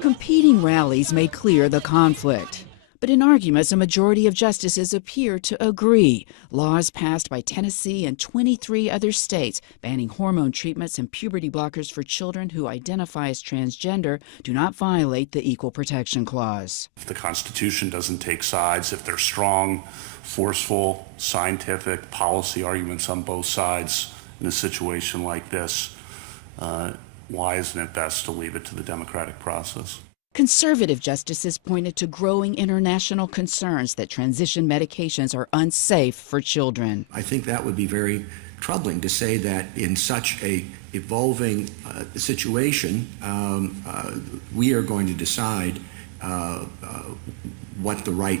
Competing rallies made clear the conflict. But in arguments, a majority of justices appear to agree. Laws passed by Tennessee and 23 other states banning hormone treatments and puberty blockers for children who identify as transgender do not violate the Equal Protection Clause. If the Constitution doesn't take sides, if there's strong, forceful, scientific policy arguments on both sides in a situation like this, why isn't it best to leave it to the democratic process? Conservative justices pointed to growing international concerns that transition medications are unsafe for children. I think that would be very troubling to say that in such a evolving situation, we are going to decide what the right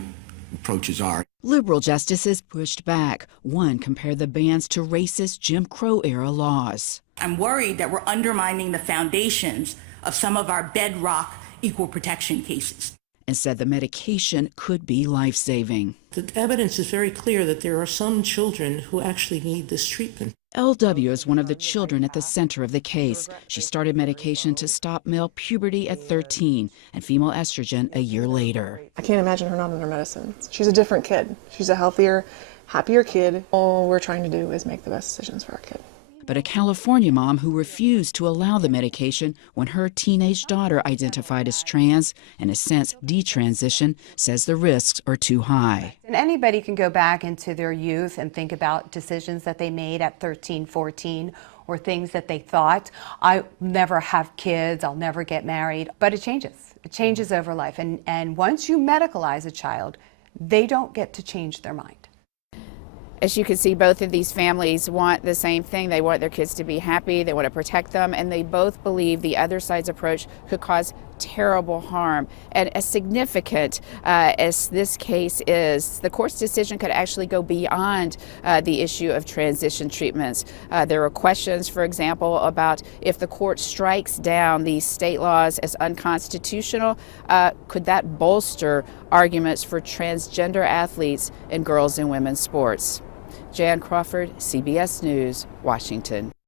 approaches are. Liberal justices pushed back. One compared the bans to racist Jim Crow-era laws. I'm worried that we're undermining the foundations of some of our bedrock equal protection cases. And said the medication could be life-saving. The evidence is very clear that there are some children who actually need this treatment. LW is one of the children at the center of the case. She started medication to stop male puberty at 13 and female estrogen a year later. I can't imagine her not on her medicine. She's a different kid. She's a healthier, happier kid. All we're trying to do is make the best decisions for our kid. But a California mom who refused to allow the medication when her teenage daughter identified as trans and has since detransitioned says the risks are too high. And anybody can go back into their youth and think about decisions that they made at 13, 14, or things that they thought, I'll never have kids, I'll never get married. But it changes. It changes over life. And once you medicalize a child, they don't get to change their mind. As you can see, both of these families want the same thing. They want their kids to be happy, they want to protect them, and they both believe the other side's approach could cause terrible harm. And as significant as this case is, the court's decision could actually go beyond the issue of transition treatments. There are questions, for example, about if the court strikes down these state laws as unconstitutional, could that bolster arguments for transgender athletes in girls and women's sports? Jan Crawford, CBS News, Washington.